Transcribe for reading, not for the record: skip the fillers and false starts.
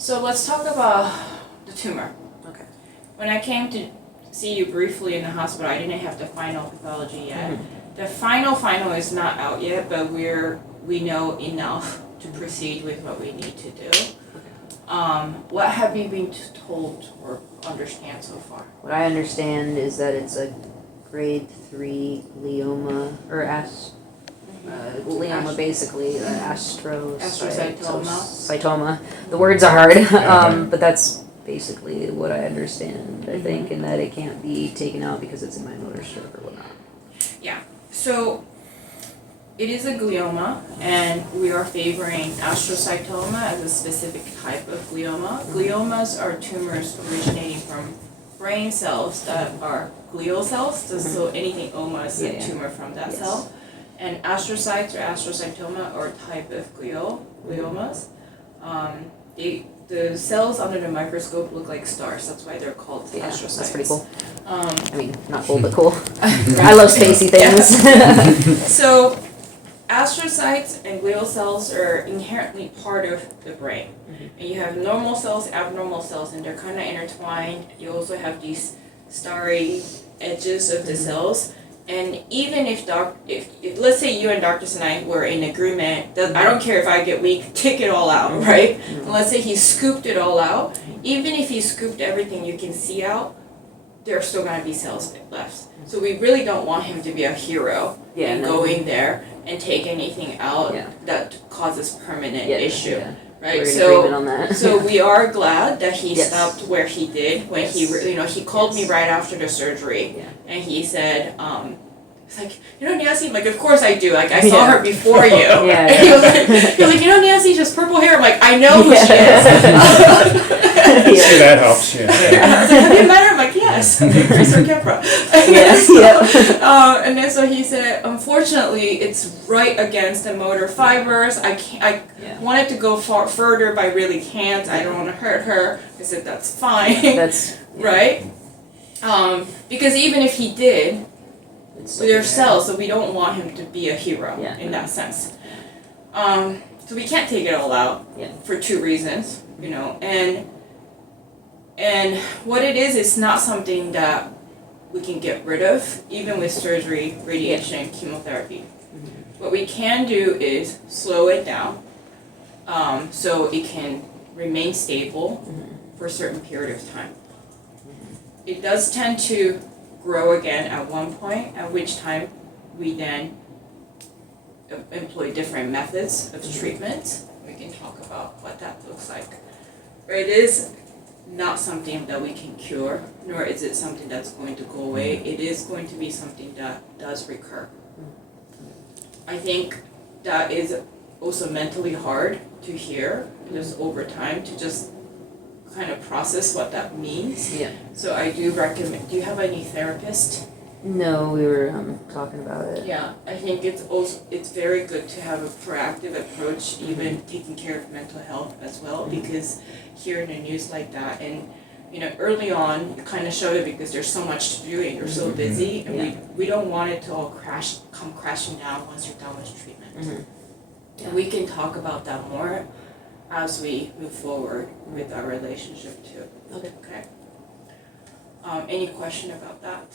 So let's talk about the tumor. Okay. When I came to see you briefly in the hospital, I didn't have the final pathology yet. The final is not out yet, but we know enough to proceed with what we need to do. What have you been told or understand so far? What I understand is that it's a grade 3 glioma, or glioma basically, astrocytoma. The words are hard, but that's basically what I understand, I think, and that it can't be taken out because it's in my motor stroke or whatnot. Yeah, so it is a glioma, and we are favoring astrocytoma as a specific type of glioma. Gliomas are tumors originating from brain cells that are glial cells, so anything oma is a tumor from that cell. And astrocytes or astrocytoma are a type of gliomas. The cells under the microscope look like stars, that's why they're called astrocytes. That's pretty cool. I mean, not cool, but cool. I love spacey things. So, astrocytes and glial cells are inherently part of the brain. And you have normal cells, abnormal cells, and they're kind of intertwined. You also have these starry edges of the cells. And even if let's say you and Dr. Sinai were in agreement that I don't care if I get weak, take it all out, right? And let's say he scooped it all out. Even if he scooped everything you can see out, there are still going to be cells left. So we really don't want him to be a hero and go in there and take anything out that causes permanent issue. Right, so we are glad that he stopped where he did when he called me right after the surgery and he said, it's like, Nancy, I'm like, of course I do, like I saw her before you. And he was like, Nancy, just purple hair. I'm like, I know who she is. See, that helps, I was like, have you met her? I'm like, yes, Chris Kepra. And then so he said, unfortunately, it's right against the motor fibers. I wanted to go further, but I really can't. I don't want to hurt her. I said, that's fine. Right? Because even if he did, they're cells, so we don't want him to be a hero in that sense. So we can't take it all out for 2 reasons, and what it is, it's not something that we can get rid of, even with surgery, radiation, chemotherapy. What we can do is slow it down, so it can remain stable for a certain period of time. It does tend to grow again at one point, at which time we then employ different methods of treatment. We can talk about what that looks like. It is not something that we can cure, nor is it something that's going to go away. It is going to be something that does recur. I think that is also mentally hard to hear, just over time, to just kind of process what that means. So I do recommend, do you have any therapist? No, we were talking about it. Yeah, I think it's very good to have a proactive approach, even taking care of mental health as well, because hearing the news like that, and early on you kind of showed it because there's so much to do and you're so busy, and we don't want it to all come crashing down once you're done with treatment. And we can talk about that more as we move forward with our relationship too. Okay. Any question about that?